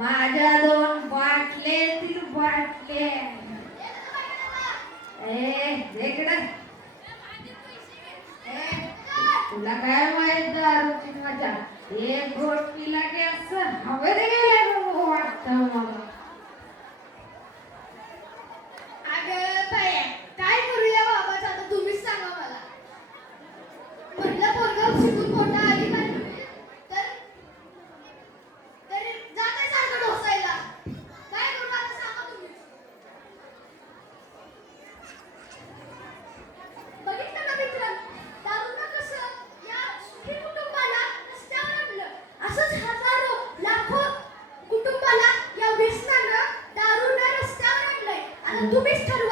माझ्या दोन बाटले तीन बाटले तुला काय माहित दारूची मजा एक घोट पिला की असं हवेत गेलं वाटतं मला. अगं ताई काय करूया बाबाचं आता तुम्हीच सांगा मला. म्हटलं पोरगं शिकून मोठा आली नाही तर जाते सारखं ढोसायला. काय करू आता सांगा तुम्ही. बघितलं ना मित्र दारूनं कसं या सुखी कुटुंबाला रस्त्यावर आणलं. असंच हजारो लाखो कुटुंबाला या व्यसनानं दारूनं रस्त्यावर आणलंय. आता तुम्हीच ठरवा